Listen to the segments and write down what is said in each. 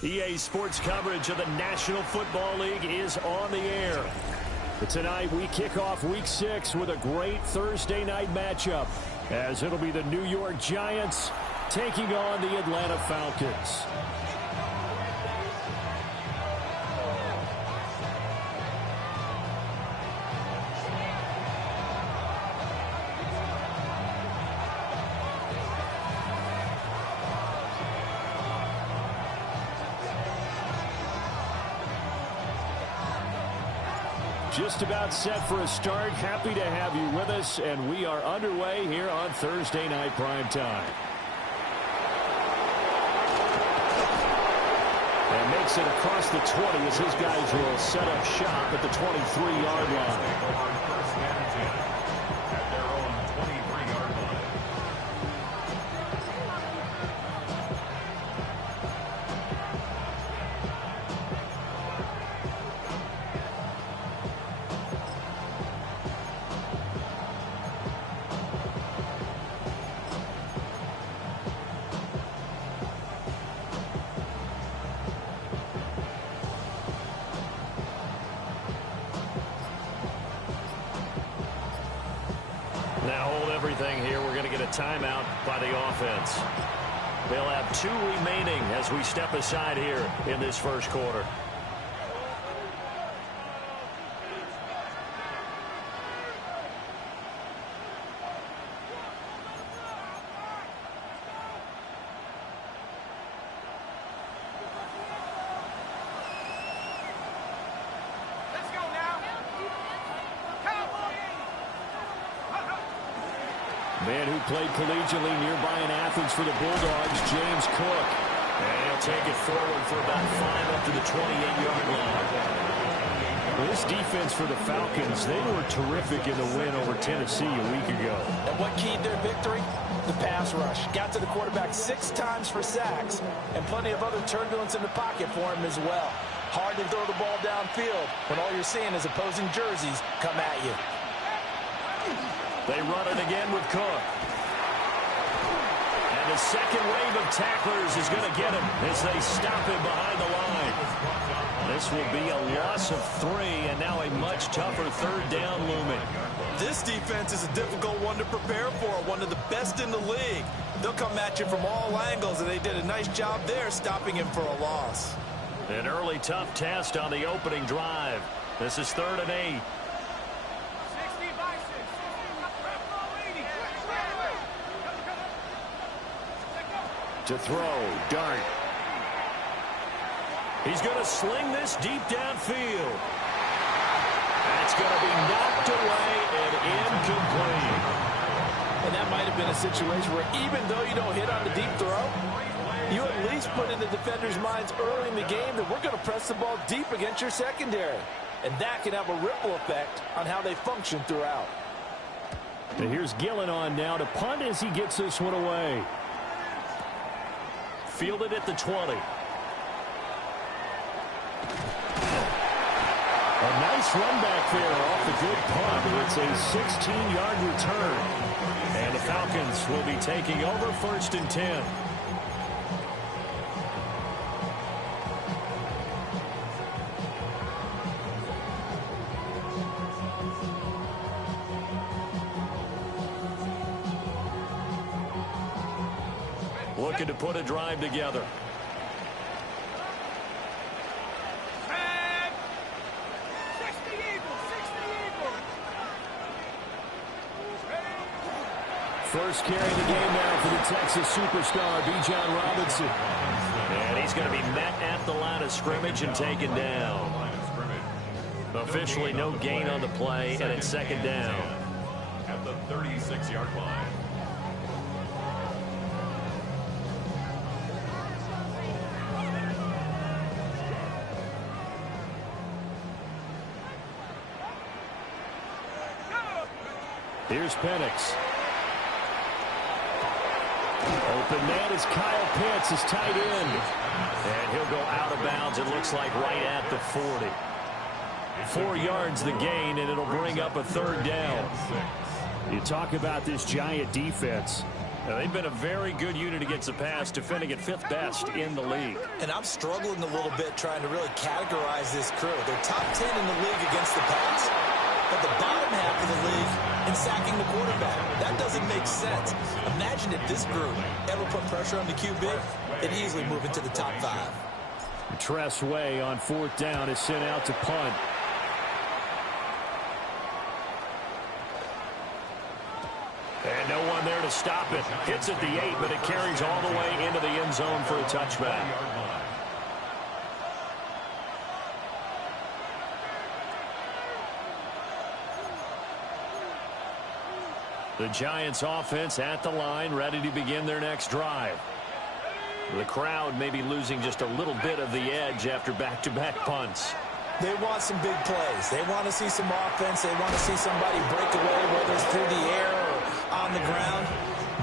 EA Sports coverage of the National Football League is on the air. But tonight we kick off Week 6 with a great Thursday night matchup, as it'll be the New York Giants taking on the Atlanta Falcons. Just about set for a start. Happy to have you with us, and we are underway here on Thursday Night Prime Time. And makes it across the 20 as his guys will set up shop at the 23-yard line. Now hold everything here. We're going to get a timeout by the offense. They'll have 2 remaining as we step aside here in this first quarter. Man who played collegiately nearby in Athens for the Bulldogs, James Cook. And he'll take it forward for about 5 up to the 28-yard line. This defense for the Falcons, they were terrific in the win over Tennessee a week ago. And what keyed their victory? The pass rush. Got to the quarterback 6 times for sacks, and plenty of other turbulence in the pocket for him as well. Hard to throw the ball downfield when all you're seeing is opposing jerseys come at you. They run it again with Cook. And the second wave of tacklers is going to get him as they stop him behind the line. This will be a loss of 3, and now a much tougher third down looming. This defense is a difficult one to prepare for, one of the best in the league. They'll come at you from all angles, and they did a nice job there stopping him for a loss. An early tough test on the opening drive. This is 3rd and 8. To throw, Dart. He's going to sling this deep downfield. That's going to be knocked away and incomplete. And that might have been a situation where even though you don't hit on the deep throw, you at least put in the defenders' minds early in the game that we're going to press the ball deep against your secondary. And that can have a ripple effect on how they function throughout. And here's Gillen on now to punt as he gets this one away. Fielded at the 20. A nice run back there off the good punt. It's a 16-yard return. And the Falcons will be taking over 1st and 10. Looking to put a drive together. First carry of the game now for the Texas superstar, Bijan Robinson. And he's going to be met at the line of scrimmage and taken down. Officially no gain on the play, and it's 2nd down. At the 36-yard line. Here's Penix. Open man is Kyle Pitts, his tight end. And he'll go out of bounds, it looks like, right at the 40. 4 yards the gain, and it'll bring up a 3rd down. You talk about this Giant defense. They've been a very good unit against the pass, defending at 5th best in the league. And I'm struggling a little bit trying to really categorize this crew. They're top 10 in the league against the pass, but the bottom half of the league in sacking the quarterback. That doesn't make sense. Imagine if this group ever put pressure on the QB, it'd easily move into the top 5. Tress Way on 4th down is sent out to punt. And no one there to stop it. Hits at the 8, but it carries all the way into the end zone for a touchback. The Giants offense at the line, ready to begin their next drive. The crowd may be losing just a little bit of the edge after back-to-back punts. They want some big plays. They want to see some offense. They want to see somebody break away, whether it's through the air or on the ground.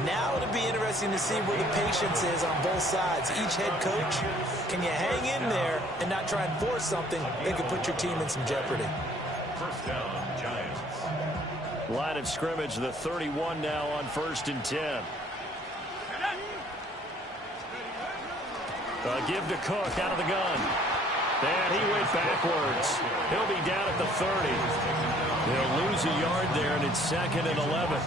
Now it'll be interesting to see where the patience is on both sides. Each head coach, can you hang in there and not try and force something that could put your team in some jeopardy? First down, Giants. Line of scrimmage, the 31 now on 1st and 10. Give to Cook out of the gun. And he went backwards. He'll be down at the 30. They'll lose a yard there, and it's 2nd and 11.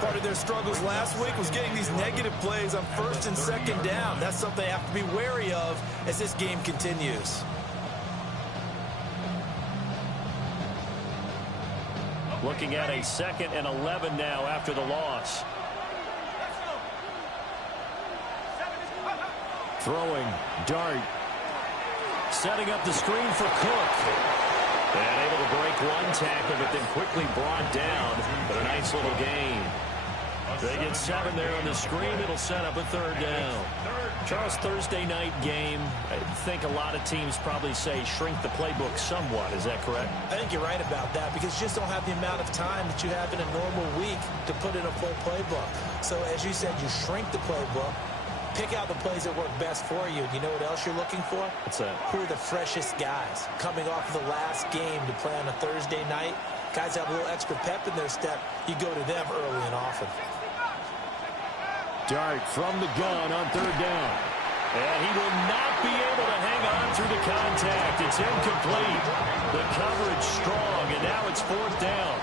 Part of their struggles last week was getting these negative plays on 1st and 2nd down. That's something they have to be wary of as this game continues. Looking at a 2nd and 11 now after the loss. Throwing, Dart. Setting up the screen for Cook. And able to break one tackle, but then quickly brought down. But a nice little gain. They get 7 there on the screen. It'll set up a 3rd down. Charles, Thursday night game, I think a lot of teams probably say shrink the playbook somewhat. Is that correct? I think you're right about that because you just don't have the amount of time that you have in a normal week to put in a full playbook. So as you said, you shrink the playbook. Pick out the plays that work best for you. You know what else you're looking for? What's that? Who are the freshest guys coming off of the last game to play on a Thursday night? Guys have a little extra pep in their step. You go to them early and often. Dart from the gun on 3rd down. And he will not be able to hang on through the contact. It's incomplete. The coverage strong, and now it's 4th down.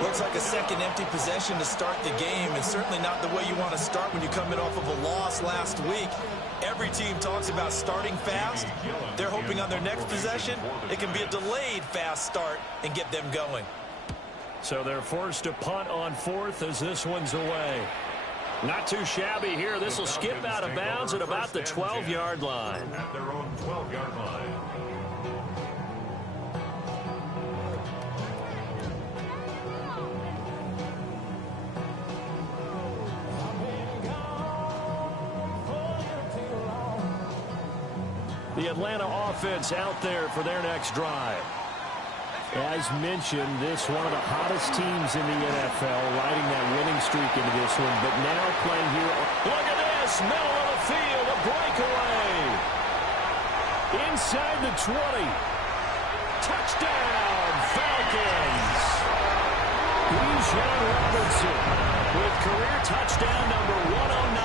Looks like a second empty possession to start the game, and certainly not the way you want to start when you're coming off of a loss last week. Every team talks about starting fast. They're hoping on their next possession it can be a delayed fast start and get them going. So they're forced to punt on 4th as this one's away. Not too shabby here. This will skip out of bounds at about the 12-yard line. At their own 12-yard line. The Atlanta offense out there for their next drive. As mentioned, this one of the hottest teams in the NFL, riding that winning streak into this one, but now playing here. Look at this, middle of the field, a breakaway. Inside the 20. Touchdown, Falcons. Bijan Robinson with career touchdown number 109.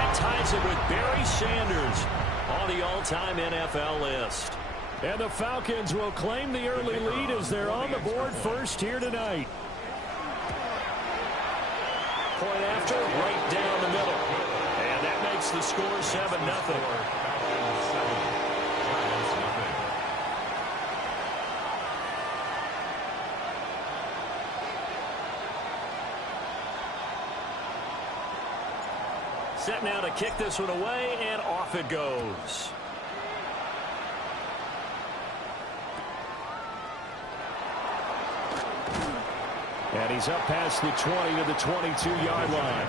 That ties it with Barry Sanders on the all-time NFL list. And the Falcons will claim the early lead as they're on the board first here tonight. Point after, right down the middle. And that makes the score 7-0. Set now to kick this one away, and off it goes. And he's up past the 20 to the 22-yard line.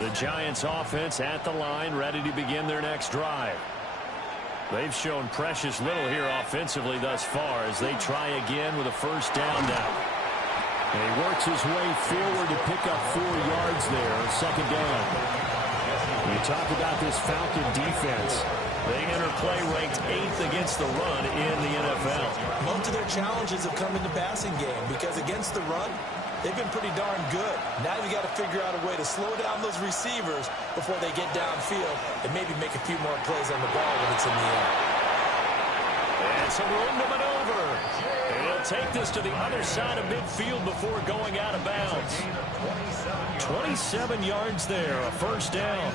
The Giants offense at the line, ready to begin their next drive. They've shown precious little here offensively thus far as they try again with a first down now. And he works his way forward to pick up 4 yards there, second down. You talk about this Falcon defense. They enter play ranked 8th against the run in the NFL. Most of their challenges have come in the passing game because against the run, they've been pretty darn good. Now you got to figure out a way to slow down those receivers before they get downfield and maybe make a few more plays on the ball when it's in the air. And some room to maneuver. And he'll take this to the other side of midfield before going out of bounds. 27 yards there, a first down.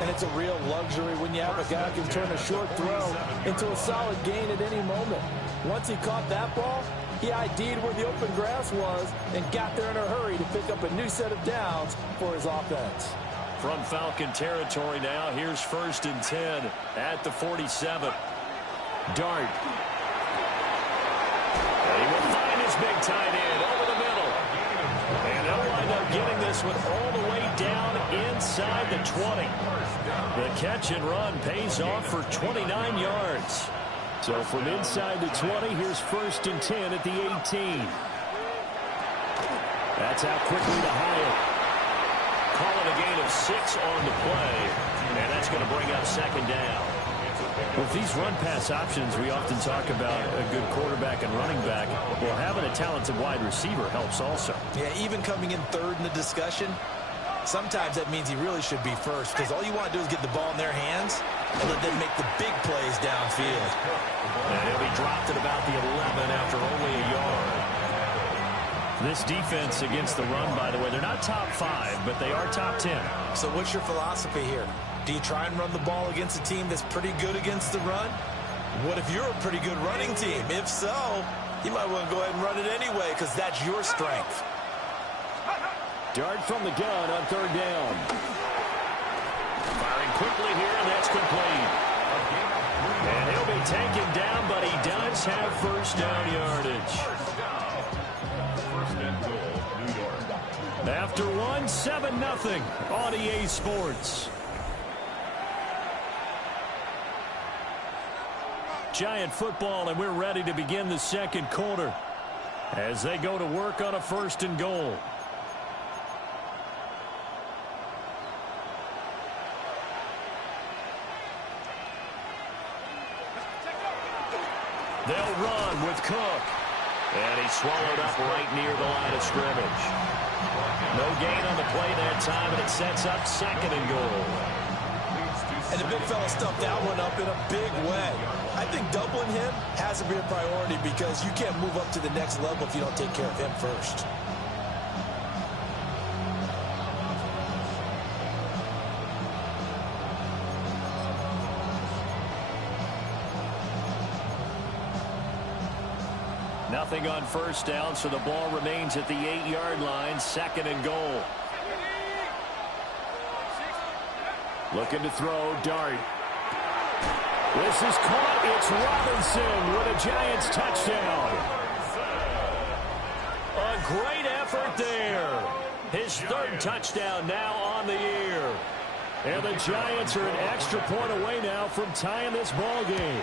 And it's a real luxury when you have a guy who can turn a short throw into a solid gain at any moment. Once he caught that ball, he ID'd where the open grass was and got there in a hurry to pick up a new set of downs for his offense. From Falcon territory now, here's 1st and 10 at the 47. Dart. And he will find his big tight end over the middle. And they'll wind up getting this one all the way down inside the 20. The catch and run pays off for 29 yards. So from inside the 20, here's 1st and 10 at the 18. That's out quickly to Hyatt. Calling a gain of 6 on the play. And that's going to bring up 2nd down. With these run-pass options, we often talk about a good quarterback and running back. Well, having a talented wide receiver helps also. Yeah, even coming in 3rd in the discussion, sometimes that means he really should be 1st because all you want to do is get the ball in their hands and let them make the big plays downfield. And he'll be dropped at about the 11 after only a yard. This defense against the run, by the way, they're not top 5, but they are top 10. So what's your philosophy here? Do you try and run the ball against a team that's pretty good against the run? What if you're a pretty good running team? If so, you might want to go ahead and run it anyway because that's your strength. Dart from the gun on 3rd down. Firing quickly here, and that's complete. And he'll be taken down, but he does have 1st down yardage. After one, 7-0 on EA Sports. Giant football, and we're ready to begin the 2nd quarter as they go to work on a 1st and goal. They'll run with Cook. And he's swallowed up right near the line of scrimmage. No gain on the play that time, and it sets up 2nd and goal. And the big fella stuffed that one up in a big way. I think doubling him has to be a priority because you can't move up to the next level if you don't take care of him first. Nothing on 1st down, so the ball remains at the 8-yard line, 2nd and goal. Looking to throw, Dart. This is caught. It's Robinson with a Giants touchdown. A great effort there. His 3rd touchdown now on the year. And the Giants are an extra point away now from tying this ball game.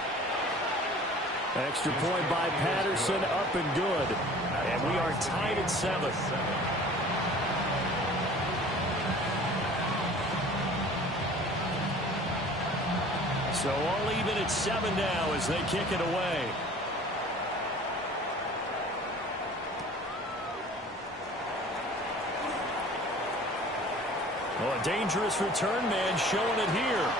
Extra point by Patterson, up and good. And we are tied at 7. So all even at 7 now as they kick it away. Well, a dangerous return man showing it here.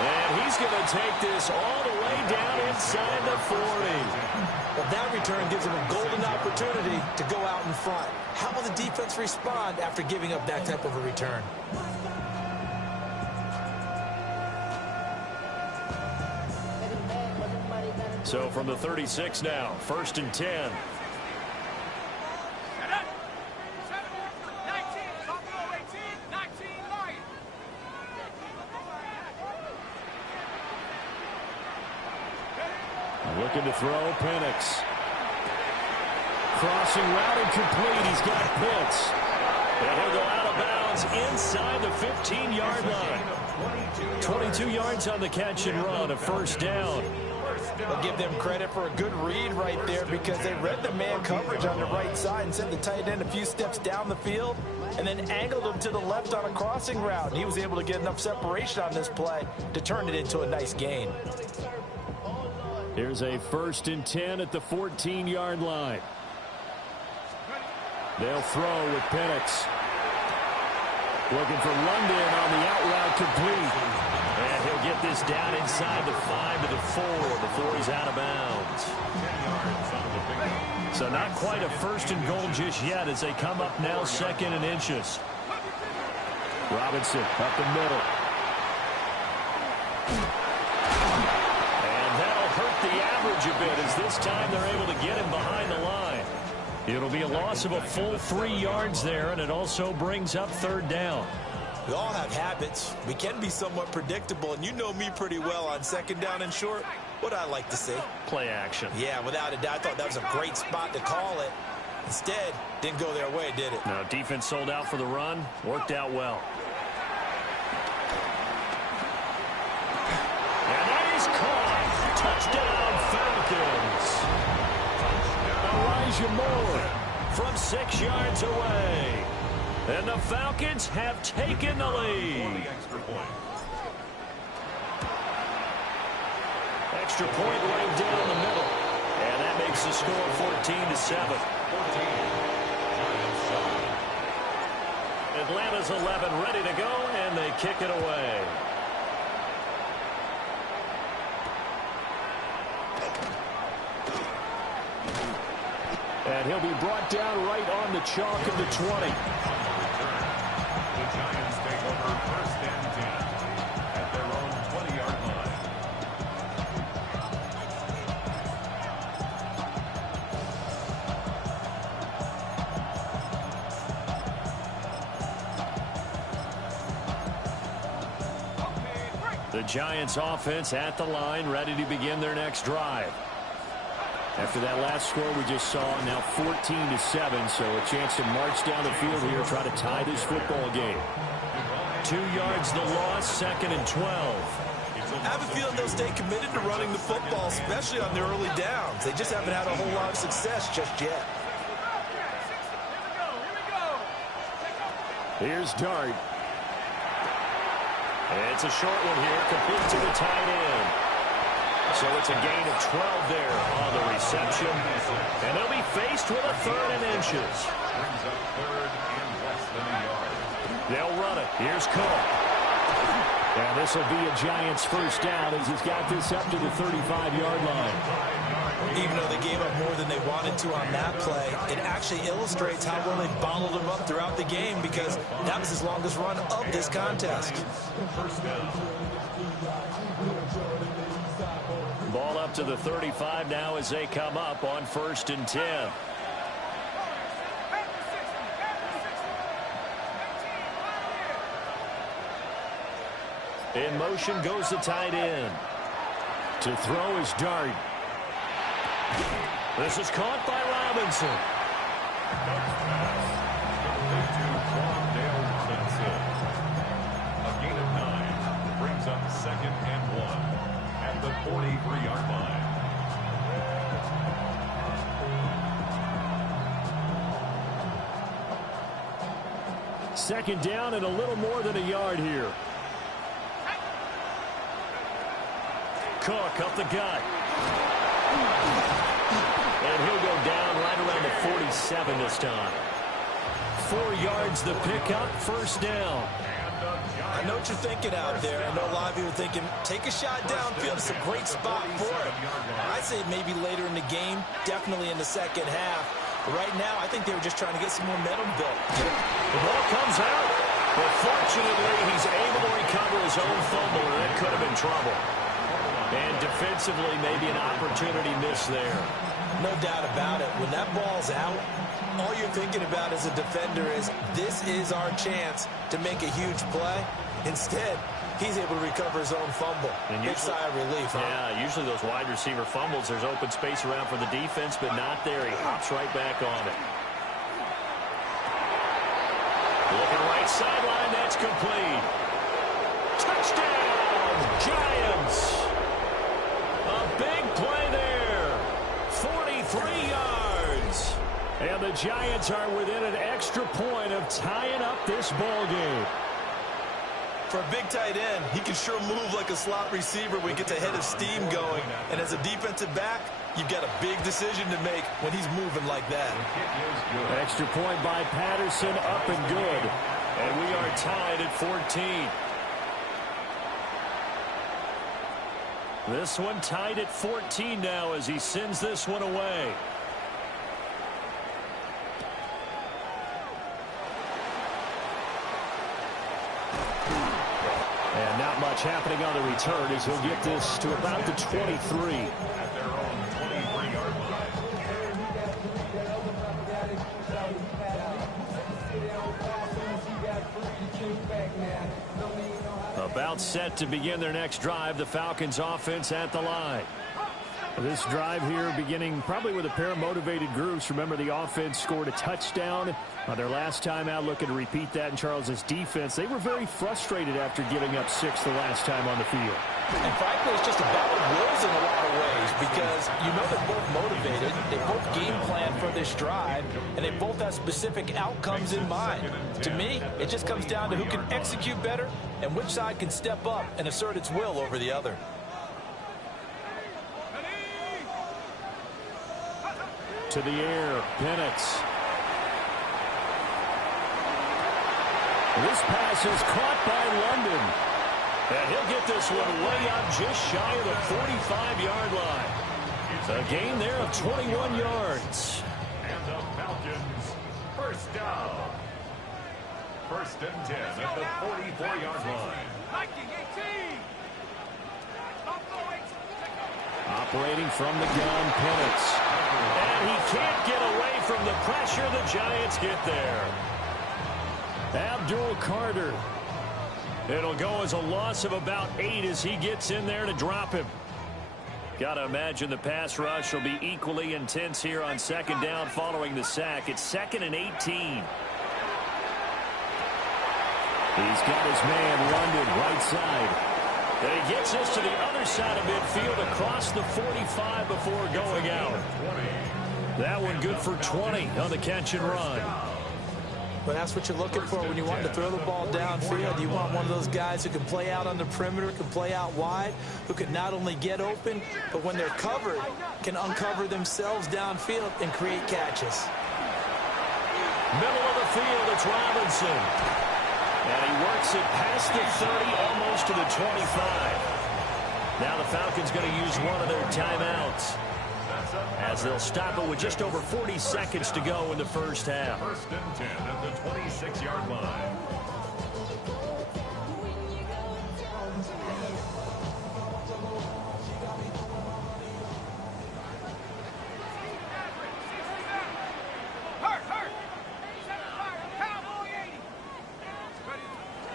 And he's going to take this all the way down inside the 40. Well, that return gives him a golden opportunity to go out in front. How will the defense respond after giving up that type of a return? So from the 36 now, 1st and 10. Looking to throw, Penix. Crossing route incomplete. He's got Pitts. And he'll go out of bounds inside the 15-yard line. 22 yards on the catch and run, a 1st down. I'll give them credit for a good read right there because they read the man coverage on the right side and sent the tight end a few steps down the field and then angled him to the left on a crossing route. And he was able to get enough separation on this play to turn it into a nice gain. Here's a 1st and 10 at the 14-yard line. They'll throw with Penix. Looking for London on the out route complete. And he'll get this down inside the 5 to the 4 before he's out of bounds. So not quite a 1st and goal just yet as they come up now 2nd and inches. Robinson up the middle. And that'll hurt the average a bit as this time they're able to get him behind the line. It'll be a loss of a full 3 yards there, and it also brings up 3rd down. We all have habits. We can be somewhat predictable, and you know me pretty well on 2nd down and short. What I like to see. Play action. Yeah, without a doubt. I thought that was a great spot to call it. Instead, didn't go their way, did it? No, defense sold out for the run. Worked out well. And that is caught. Touchdown, Falcons. Elijah Moore from 6 yards away. And the Falcons have taken the lead. Extra point right down the middle. And that makes the score 14-7. Atlanta's 11 ready to go, and they kick it away. And he'll be brought down right on the chalk of the 20. The Giants take over 1st and 10 at their own 20-yard line. The Giants offense at the line, ready to begin their next drive. After that last score we just saw, now 14-7, so a chance to march down the field here, try to tie this football game. 2 yards the loss, 2nd and 12. I have a feeling they'll stay committed to running the football, especially on the early downs. They just haven't had a whole lot of success just yet. Here's Dart. It's a short one here, complete to the tight end. So it's a gain of 12 there on the reception. And they'll be faced with a 3rd and inches. Brings up 3rd and less than a yard. They'll run it. Here's Cook. And this will be a Giants 1st down as he's got this up to the 35-yard line. Even though they gave up more than they wanted to on that play, it actually illustrates how well they bottled them up throughout the game because that was his longest run of this contest. 1st down. Ball up to the 35 now as they come up on 1st and 10. In motion goes the tight end. To throw is Dart. This is caught by Robinson. A gain of 9 brings up 2nd and 1 at the 43-yard line. Second down and a little more than a yard here. Cook up the gut. And he'll go down right around the 47 this time. 4 yards the pickup, 1st down. I know what you're thinking out there. I know a lot of you are thinking, take a shot downfield. It's a great spot for it. I'd say maybe later in the game, definitely in the 2nd half. But right now, I think they were just trying to get some momentum built. The ball comes out. But fortunately, he's able to recover his own fumble, and that could have been trouble. And defensively, maybe an opportunity missed there. No doubt about it. When that ball's out, all you're thinking about as a defender is, this is our chance to make a huge play. Instead, he's able to recover his own fumble. And big sigh of relief, huh? Yeah, usually those wide receiver fumbles, there's open space around for the defense, but not there. He hops right back on it. Looking right sideline, that's complete. Touchdown, Giants! A big And the Giants are within an extra point of tying up this ball game. For a big tight end, he can sure move like a slot receiver when he gets a head of steam going. And as a defensive back, you've got a big decision to make when he's moving like that. Extra point by Patterson, up and good. And we are tied at 14. This one tied at 14 now as he sends this one away. And not much happening on the return as he'll get this to about the 23. At their own 23-yard line. About set to begin their next drive, the Falcons offense at the line. This drive here beginning probably with a pair of motivated groups. Remember, the offense scored a touchdown on their last time out. Looking to repeat that in Charles's defense. They were very frustrated after giving up 6 the last time on the field. And frankly, it's just a battle of wills in a lot of ways because you know they're both motivated. They both game plan for this drive, and they both have specific outcomes in mind. To me, it just comes down to who can execute better and which side can step up and assert its will over the other. To the air, Penix. This pass is caught by London. And he'll get this one way up just shy of the 45-yard line. A gain there of 21 yards. And the Falcons, first down. First and 10 at the 44-yard line. Operating from the gun, Penix. And he can't get away from the pressure. The Giants get there. Abdul Carter. It'll go as a loss of about 8 as he gets in there to drop him. Got to imagine the pass rush will be equally intense here on second down following the sack. It's 2nd and 18. He's got his man London right side. And he gets this to the other side of midfield across the 45 before going out. That one good for 20 on the catch and run. But that's what you're looking for when you want to throw the ball downfield. You want one of those guys who can play out on the perimeter, can play out wide, who can not only get open, but when they're covered, can uncover themselves downfield and create catches. Middle of the field, it's Robinson. And he works it past the 30, almost to the 25. Now the Falcons going to use one of their timeouts, as they'll stop it with just over 40 seconds to go in the first half. First and 10 at the 26-yard line.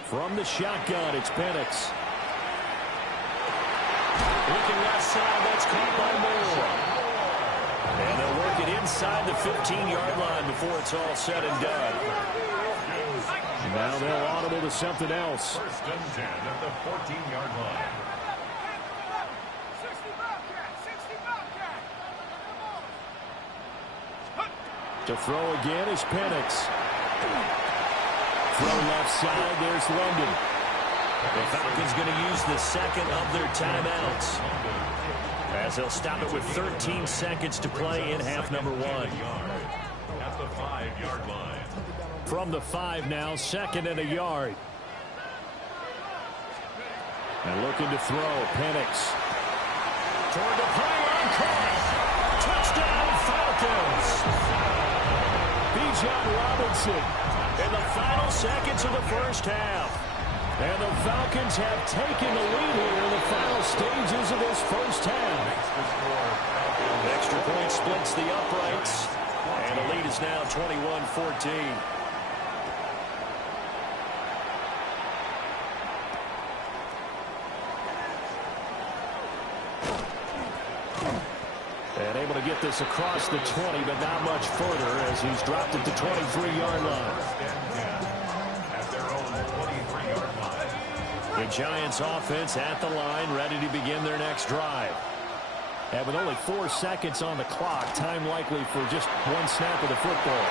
From the shotgun, it's Penix. Looking left side, that's caught by Moore. And they'll work it inside the 15-yard line before it's all said and done. Now they'll audible to something else. First and 10 at the 14-yard line. To throw again is Penix. Throw left side, there's London. The Falcons going to use the second of their timeouts, as they'll stop it with 13 seconds to play in half number 1. At the 5-yard line. From the 5 now, 2nd and a yard. And looking to throw, Penix. Toward the pylon, caught. Touchdown, Falcons. Bijan Robinson in the final seconds of the first half. And the Falcons have taken the lead here in the final stages of this first half. Extra point splits the uprights. And the lead is now 21-14. And able to get this across the 20, but not much further as he's dropped it to 23-yard line. At their own 23-yard line. The Giants offense at the line, ready to begin their next drive. And with only 4 seconds on the clock, time likely for just one snap of the football.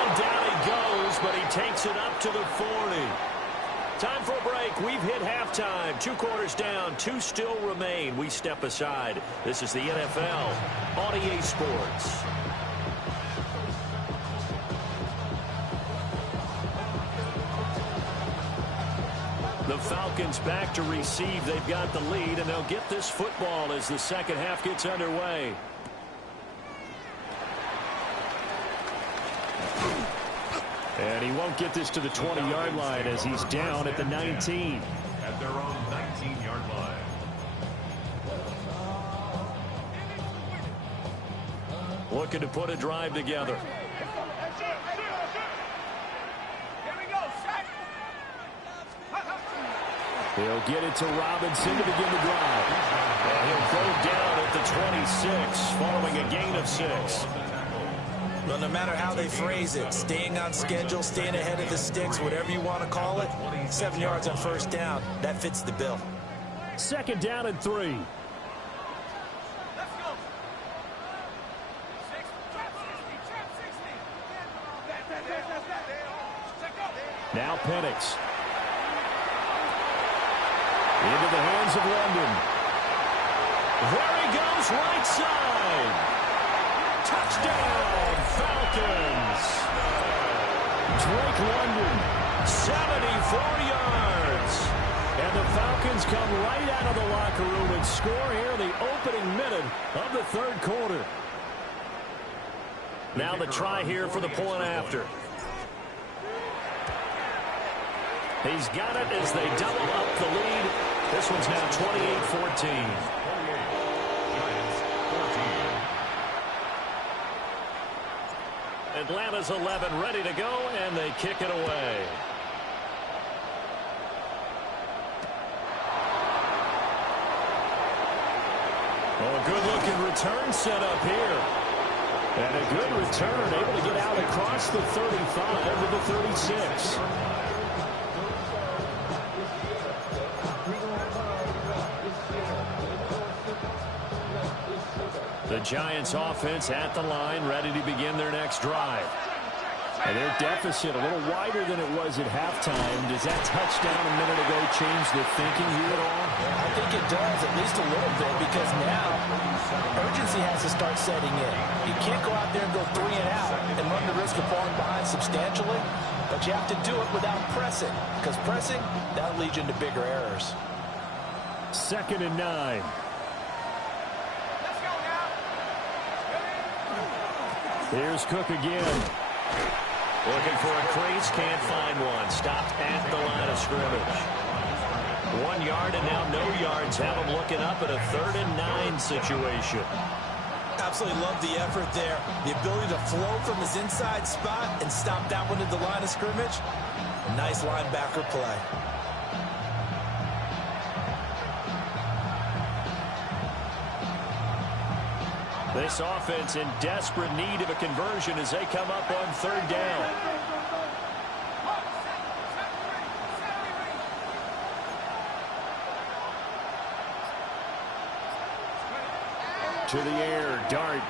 And down he goes, but he takes it up to the 40. Time for a break. We've hit halftime. 2 quarters down. 2 still remain. We step aside. This is the NFL on EA Sports. The Falcons back to receive. They've got the lead, and they'll get this football as the second half gets underway. And he won't get this to the 20-yard line as he's down at the 19. At their own 19-yard line. Looking to put a drive together. He'll get it to Robinson to begin the drive. And he'll go down at the 26 following a gain of 6. Well, no matter how they phrase it, staying on schedule, staying ahead of the sticks, whatever you want to call it, 7 yards on first down, that fits the bill. Second down and 3. Now Penix. Into the hands of London. There he goes, right side. Touchdown, Falcons. Drake London. 74 yards. And the Falcons come right out of the locker room and score here in the opening minute of the third quarter. Now the try here for the point after. He's got it as they double up the lead. This one's now 28-14. Atlanta's 11 ready to go, and they kick it away. Oh, a good-looking return set up here. And a good return, able to get out across the 35 to the 36. The Giants offense at the line, ready to begin their next drive. And their deficit a little wider than it was at halftime. Does that touchdown a minute ago change the thinking here at all? I think it does, at least a little bit, because now urgency has to start setting in. You can't go out there and go 3 and out and run the risk of falling behind substantially, but you have to do it without pressing, because pressing, that'll lead you into bigger errors. Second and 9. Here's Cook again. Looking for a crease, can't find one. Stopped at the line of scrimmage. 1 yard and now no yards. Have him looking up at a 3rd and 9 situation. Absolutely love the effort there. The ability to flow from his inside spot and stop that one at the line of scrimmage. Nice linebacker play. This offense in desperate need of a conversion as they come up on 3rd down. To the air, Dart.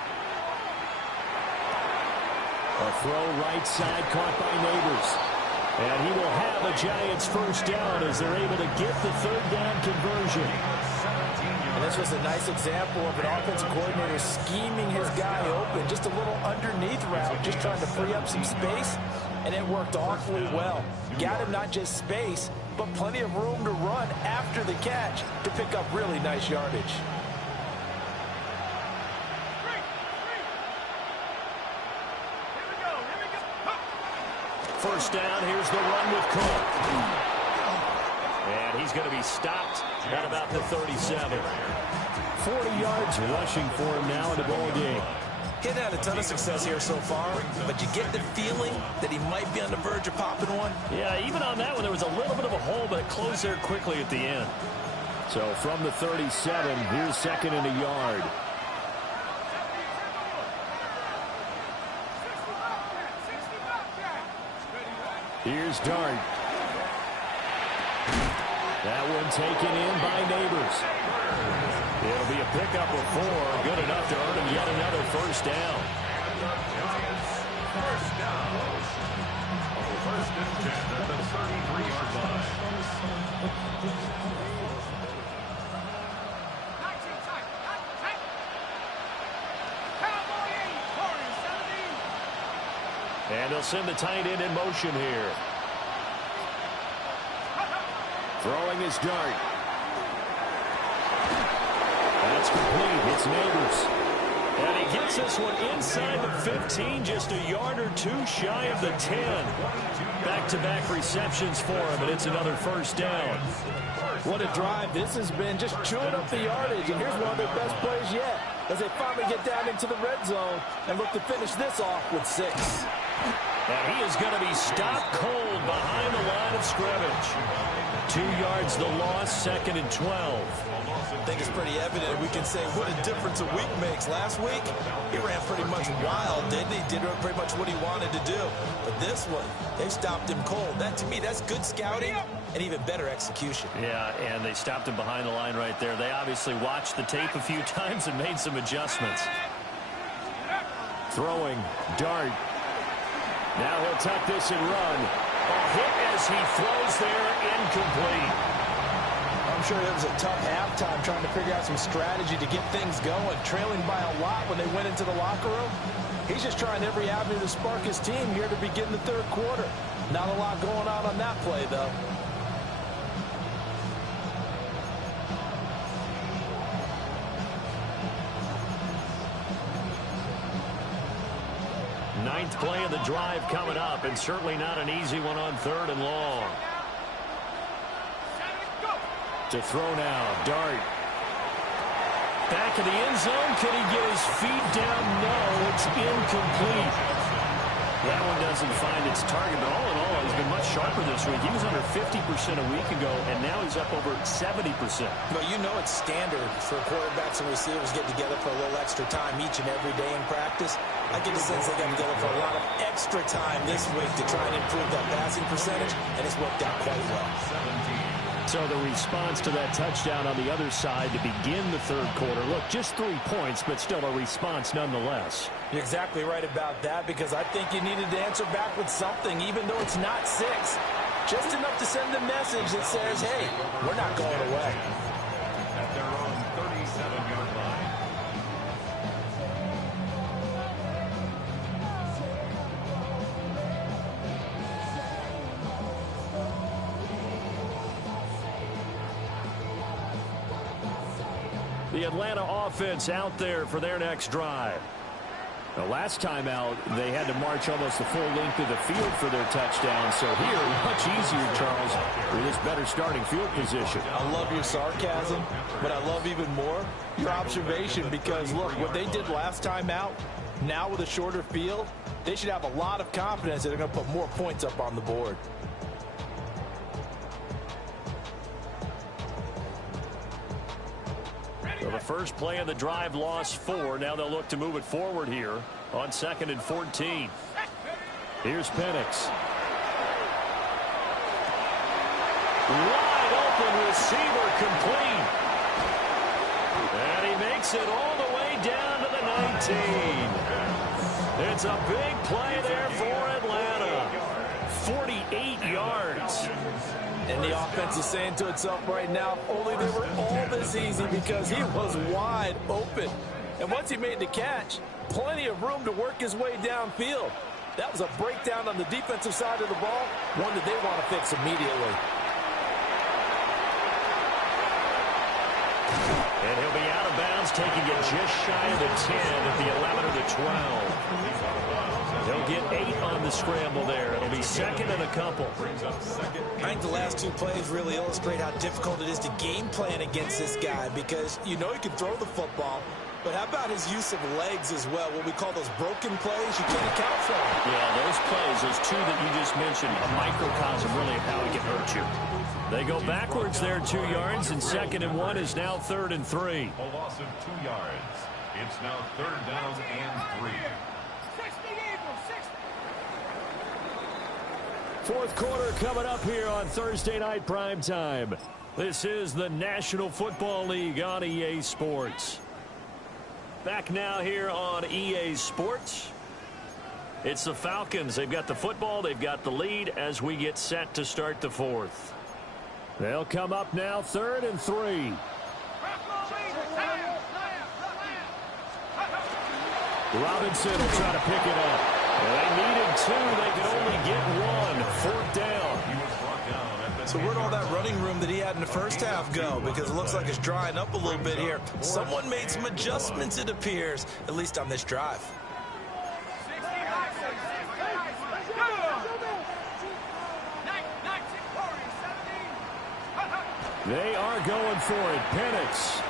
A throw right side caught by Neighbors. And he will have a Giants first down as they're able to get the 3rd down conversion. And this was a nice example of an offensive coordinator scheming his guy open. Just a little underneath route, just trying to free up some space. And it worked awfully well. Got him not just space, but plenty of room to run after the catch to pick up really nice yardage. First down, here's the run with Cook. And he's going to be stopped at about the 37. 40 yards rushing for him now in the ball game. He hasn't had a ton of success here so far, but you get the feeling that he might be on the verge of popping one. Yeah, even on that one, there was a little bit of a hole, but it closed there quickly at the end. So from the 37, here's 2nd and a yard. Here's Dart. That one taken in by Neighbors. It'll be a pickup of 4, good enough to earn him yet another first down. Giants, first down. First and 10 at the 33-yard line. And they'll send the tight end in motion here. Throwing his dart. That's complete. It's Neighbors. And he gets this one inside the 15, just a yard or two shy of the 10. Back-to-back receptions for him, and it's another first down. What a drive this has been, just chewing up the yardage. And here's one of their best plays yet, as they finally get down into the red zone and look to finish this off with 6. And he is going to be stopped cold behind the line of scrimmage. 2 yards the loss, 2nd and 12. I think it's pretty evident we can say what a difference a week makes. Last week, he ran pretty much wild, didn't he? Did pretty much what he wanted to do. But this one, they stopped him cold. That, to me, that's good scouting and even better execution. Yeah, and they stopped him behind the line right there. They obviously watched the tape a few times and made some adjustments. Throwing, dart. Now he'll tuck this and run. A hit as he throws there, incomplete. I'm sure it was a tough halftime trying to figure out some strategy to get things going. Trailing by a lot when they went into the locker room. He's just trying every avenue to spark his team here to begin the third quarter. Not a lot going on that play, though. Ninth play of the drive coming up, and certainly not an easy one on 3rd and long. To throw now, dart. Back in the end zone, can he get his feet down? No, it's incomplete. That one doesn't find its target, but all in all, he's been much sharper this week. He was under 50% a week ago, and now he's up over 70%. But you know it's standard for quarterbacks and receivers getting together for a little extra time each and every day in practice. I get the sense they got together for a lot of extra time this week to try and improve that passing percentage, and it's worked out quite well. So the response to that touchdown on the other side to begin the third quarter. Look, just 3 points, but still a response nonetheless. You're exactly right about that, because I think you needed to answer back with something, even though it's not 6. Just enough to send a message that says, hey, we're not going away. At their own 37-yard line. The Atlanta offense out there for their next drive. The last time out, they had to march almost the full length of the field for their touchdown. So here, much easier, Charles, with this better starting field position. I love your sarcasm, but I love even more your observation, because, look, what they did last time out, now with a shorter field, they should have a lot of confidence that they're going to put more points up on the board. So the first play of the drive lost 4. Now they'll look to move it forward here on 2nd and 14. Here's Penix. Wide open receiver, complete. And he makes it all the way down to the 19. It's a big play there for Atlanta. 48 yards. And the offense is saying to itself right now, only they were all this easy, because he was wide open. And once he made the catch, plenty of room to work his way downfield. That was a breakdown on the defensive side of the ball, one that they want to fix immediately. And he'll be out of bounds, taking it just shy of the 10 at the 11 or the 12. They'll get 8 on the scramble there. It'll be 2nd and a couple. I think the last 2 plays really illustrate how difficult it is to game plan against this guy, because you know he can throw the football, but how about his use of legs as well? What we call those broken plays, you can't account for them. Yeah, those plays, those 2 that you just mentioned, a microcosm really of how he can hurt you. They go backwards there 2 yards, and 2nd and 1 is now 3rd and 3. A loss of 2 yards. It's now 3rd down and 3. Fourth quarter coming up here on Thursday Night Prime Time. This is the National Football League on EA Sports. Back now here on EA Sports. It's the Falcons. They've got the football. They've got the lead as we get set to start the fourth. They'll come up now, 3rd and 3. Robinson will try to pick it up. And they needed 2. They could only get 1. 4th down. So where'd all that running room that he had in the first half go? Because it looks like it's drying up a little bit here. Someone made some adjustments, it appears, at least on this drive. They are going for it. Penix.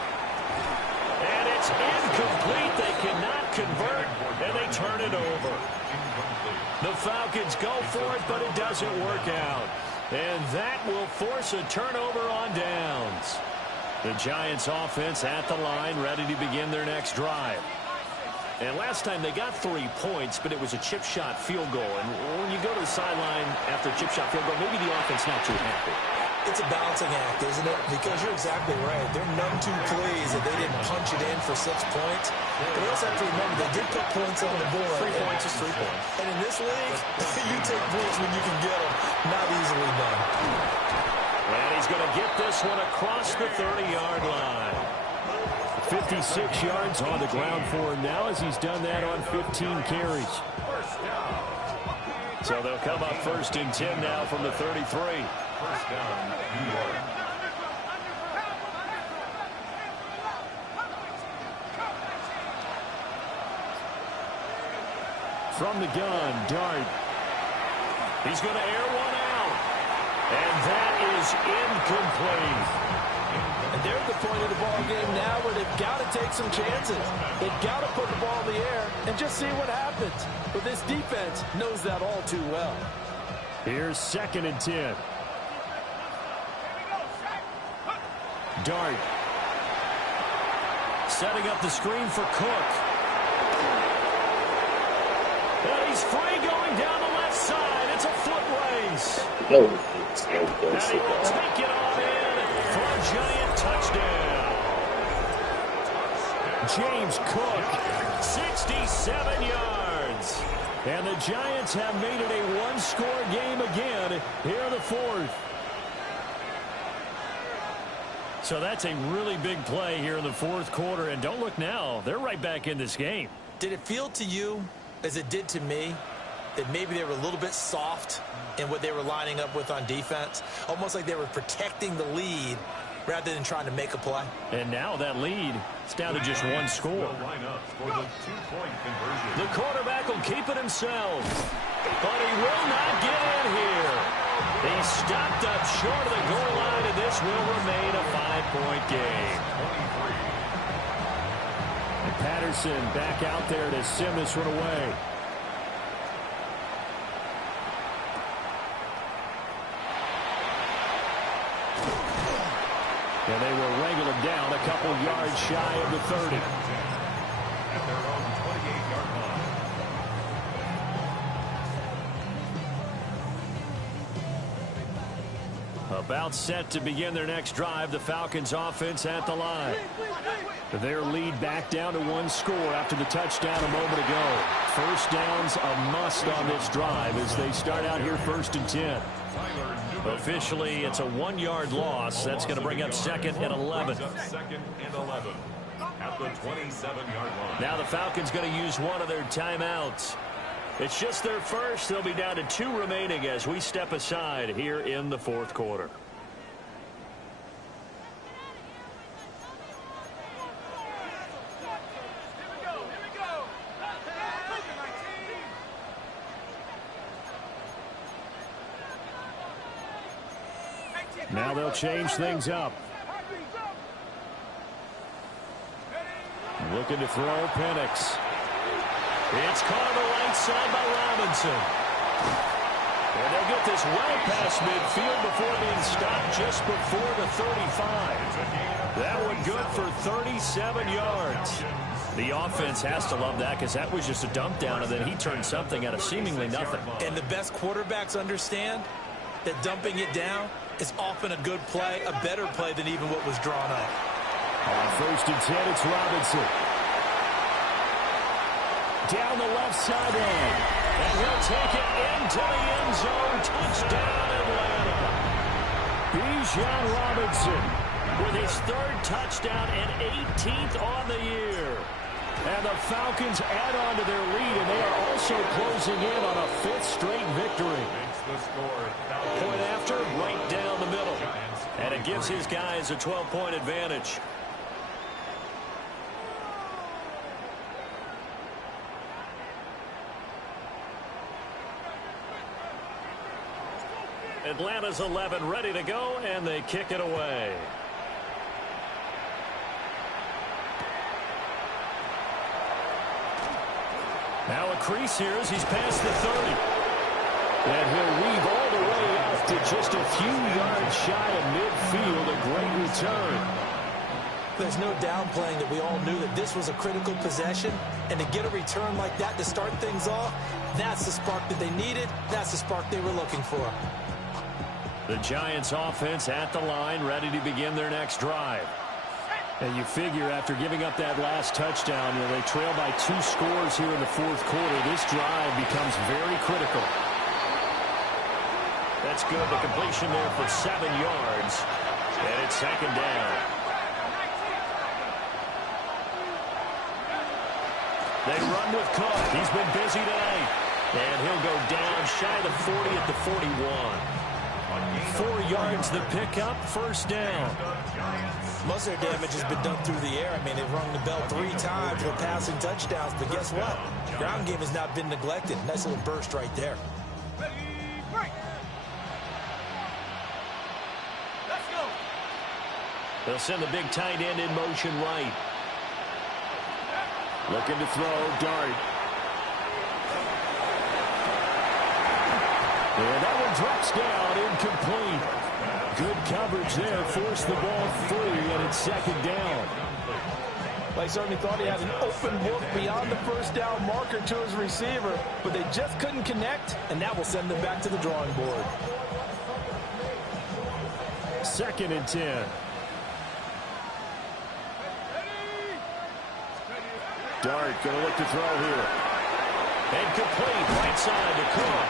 And it's incomplete. They cannot convert, and they turn it over. The Falcons go for it, but it doesn't work out. And that will force a turnover on downs. The Giants offense at the line, ready to begin their next drive. And last time they got 3 points, but it was a chip shot field goal. And when you go to the sideline after a chip shot field goal, maybe the offense not too happy. It's a balancing act, isn't it? Because you're exactly right. They're none too pleased that they didn't punch it in for 6 points. But we also have to remember they did put points on the board. 3 points is 3 points. And in this league, you take points when you can get them. Not easily done. And he's going to get this one across the 30-yard line. 56 yards on the ground for him now as he's done that on 15 carries. So they'll come up 1st and 10 now from the 33. First down, New York. From the gun, Dart. He's going to air one out. And that is incomplete. And they're at the point of the ball game now where they've got to take some chances. They've got to put the ball in the air and just see what happens. But this defense knows that all too well. Here's 2nd and 10. Dart. Setting up the screen for Cook. And he's free going down the left side. It's a foot race. No. And he will take it on in for a Giant touchdown. James Cook, 67 yards. And the Giants have made it a one-score game again here in the fourth. So that's a really big play here in the fourth quarter. And don't look now. They're right back in this game. Did it feel to you, as it did to me, that maybe they were a little bit soft in what they were lining up with on defense? Almost like they were protecting the lead rather than trying to make a play. And now that lead is down to just 1 score. The quarterback will keep it himself. But he will not get in here. He stopped up short of the goal line, and this will remain a 5-point game. And Patterson back out there to send this one away. And they will wrangle him down a couple yards shy of the 30. At their own 28-yard line. About set to begin their next drive, the Falcons offense at the line. Their lead back down to 1 score after the touchdown a moment ago. First down's a must on this drive as they start out here 1st and 10. Officially, it's a 1-yard loss. That's going to bring up 2nd and 11. 2nd and 11 at the 27-yard line. Now the Falcons going to use one of their timeouts. It's just their first. They'll be down to 2 remaining as we step aside here in the fourth quarter. Now they'll change things up. Looking to throw, Penix. It's caught on the right side by Robinson. And they'll get this well past midfield before being stopped just before the 35. That one good for 37 yards. The offense has to love that because that was just a dump down, and then he turned something out of seemingly nothing. And the best quarterbacks understand that dumping it down is often a good play, a better play than even what was drawn up. On 1st and 10, it's Robinson. Down the left sideline. And he'll take it into the end zone. Touchdown, Atlanta. Bijan Robinson with his 3rd touchdown and 18th on the year. And the Falcons add on to their lead, and they are also closing in on a 5th straight victory. Point after, right down the middle. And it gives his guys a 12-point advantage. Atlanta's 11 ready to go, and they kick it away. Now a crease here as he's past the 30. And he'll weave all the way out to just a few yards shy of midfield. A great return. There's no downplaying that we all knew that this was a critical possession. And to get a return like that to start things off, that's the spark that they needed. That's the spark they were looking for. The Giants offense at the line, ready to begin their next drive. And you figure after giving up that last touchdown, they trail by 2 scores here in the 4th quarter. This drive becomes very critical. That's good. The completion there for 7 yards. And it's 2nd down. They run with Cook. He's been busy tonight. And he'll go down shy of the 40 at the 41. 4 yards the pickup, 1st down. Most of their damage has been done through the air. I mean, they've rung the bell 3 times for passing touchdowns. But guess what? The ground game has not been neglected. Nice little burst right there. They'll send the big tight end in motion right. Looking to throw, Dart. And that one drops down, incomplete. Good coverage there, forced the ball free, and it's 2nd down. They certainly thought he had an open look beyond the 1st down marker to his receiver, but they just couldn't connect, and that will send them back to the drawing board. 2nd and 10. Dart going to look to throw here. Incomplete, right side to Cook.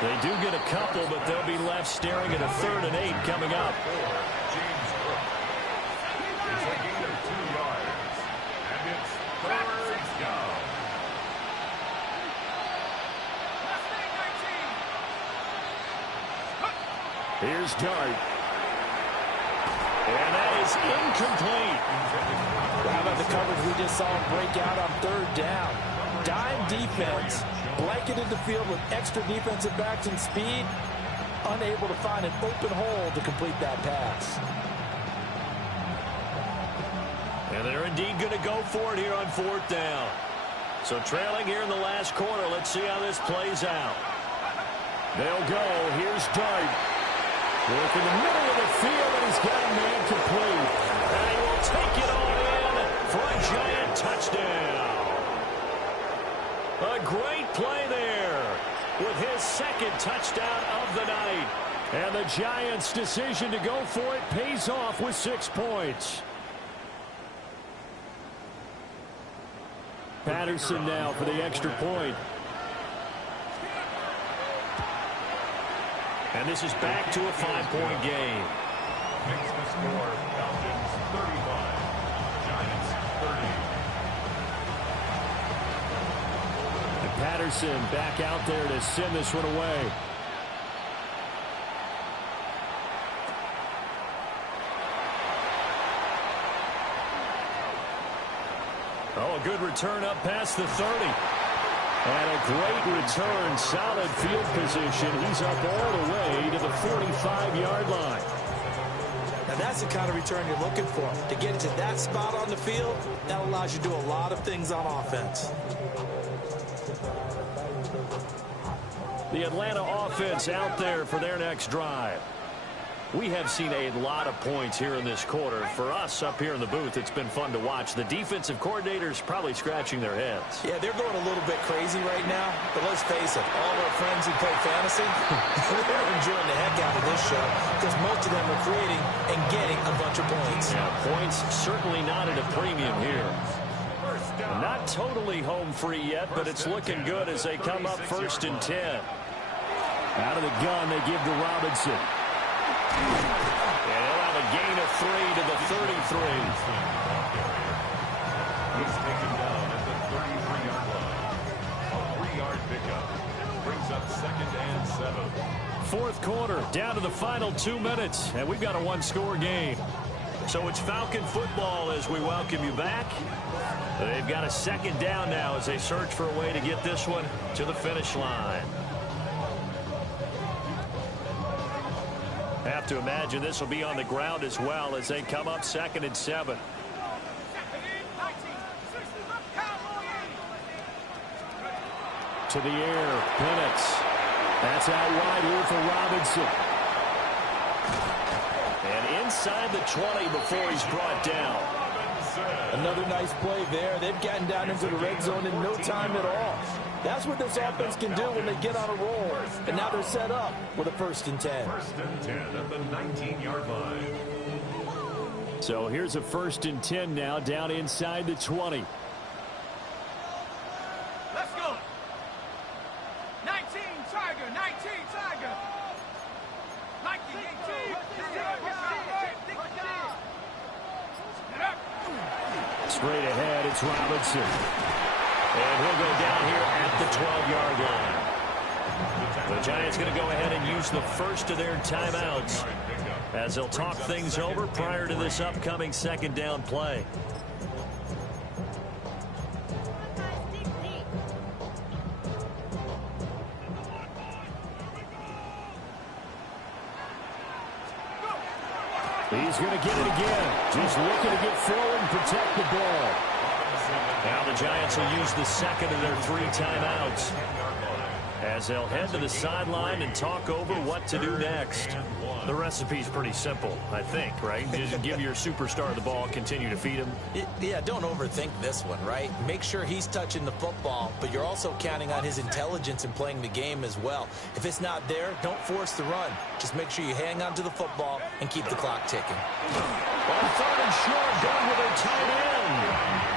They do get a couple, but they'll be left staring at a 3rd and 8 coming up. It's a gain of 2 yards, and it's 3rd down. Here's Dart. And that is incomplete. How about the coverage we just saw him break out on 3rd down? Dime defense, blanketed the field with extra defensive backs and speed, unable to find an open hole to complete that pass. And they're indeed going to go for it here on 4th down. So trailing here in the last quarter, let's see how this plays out. They'll go. Here's Dart. Work in the middle of the field, and he's got a man complete. And he will take it all in for a Giant touchdown. A great play there with his 2nd touchdown of the night. And the Giants' decision to go for it pays off with 6 points. Patterson now for the extra point. And this is back to a 5-point game. Makes the score Falcons 35, Giants 30. And Patterson back out there to send this one away. Oh, a good return up past the 30. And a great return, solid field position. He's up all the way to the 45-yard line. Now that's the kind of return you're looking for. To get to that spot on the field, that allows you to do a lot of things on offense. The Atlanta offense out there for their next drive. We have seen a lot of points here in this quarter. For us up here in the booth, it's been fun to watch. The defensive coordinators probably scratching their heads. Yeah, they're going a little bit crazy right now. But let's face it, all of our friends who play fantasy, they're enjoying the heck out of this show because most of them are creating and getting a bunch of points. Yeah, points certainly not at a premium here. Not totally home free yet, but it's looking good as they come up 1st and 10. Out of the gun, they give to Robinson. And he'll have a gain of 3 to the 33. He's taken down at the 33-yard line. A 3-yard pickup brings up 2nd and 7. Fourth quarter, down to the final 2 minutes, and we've got a one-score game. So it's Falcon football as we welcome you back. They've got a 2nd down now as they search for a way to get this one to the finish line. Have to imagine this will be on the ground as well as they come up 2nd and 7. To the air, Penix. That's out wide here for Robinson. And inside the 20 before he's brought down. Another nice play there. They've gotten down into the red zone in no time at all. That's what this offense can do when they get on a roll. And now they're set up with a 1st and 10. 1st and 10 at the 19-yard line. So here's a 1st and 10 now down inside the 20. Let's go. 19 Tiger, 19 Tiger. 19, 18. Straight ahead, it's Robinson. And he'll go down here at the 12-yard line. The Giants going to go ahead and use the first of their timeouts as they'll talk things over prior to this upcoming 2nd down play. He's going to get it again. Just looking to get forward and protect the ball. Now the Giants will use the 2nd of their 3 timeouts as they'll head to the sideline and talk over what to do next. The recipe's pretty simple, I think, right? Just give your superstar the ball, continue to feed him. Yeah, don't overthink this one, right? Make sure he's touching the football, but you're also counting on his intelligence in playing the game as well. If it's not there, don't force the run. Just make sure you hang on to the football and keep the clock ticking. On 3rd and short, going with a tight end.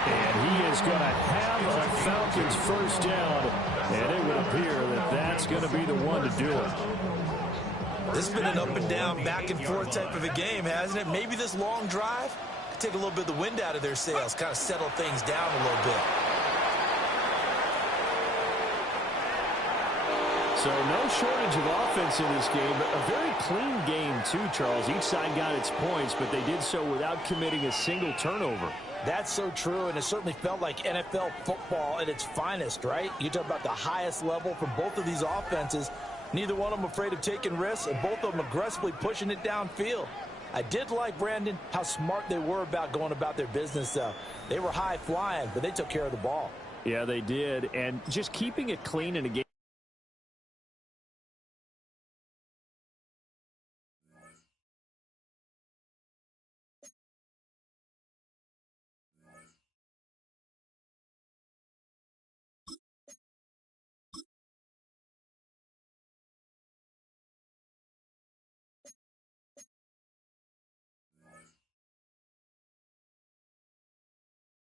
And he is going to have a Falcons 1st down. And it would appear that that's going to be the one to do it. This has been an up and down, back and forth type of a game, hasn't it? Maybe this long drive could take a little bit of the wind out of their sails, kind of settle things down a little bit. So no shortage of offense in this game, but a very clean game too, Charles. Each side got its points, but they did so without committing a single turnover. That's so true, and it certainly felt like NFL football at its finest, right? You talk about the highest level from both of these offenses. Neither one of them afraid of taking risks, and both of them aggressively pushing it downfield. I did like, Brandon, how smart they were about going about their business, though. They were high flying, but they took care of the ball. Yeah, they did. And just keeping it clean in a game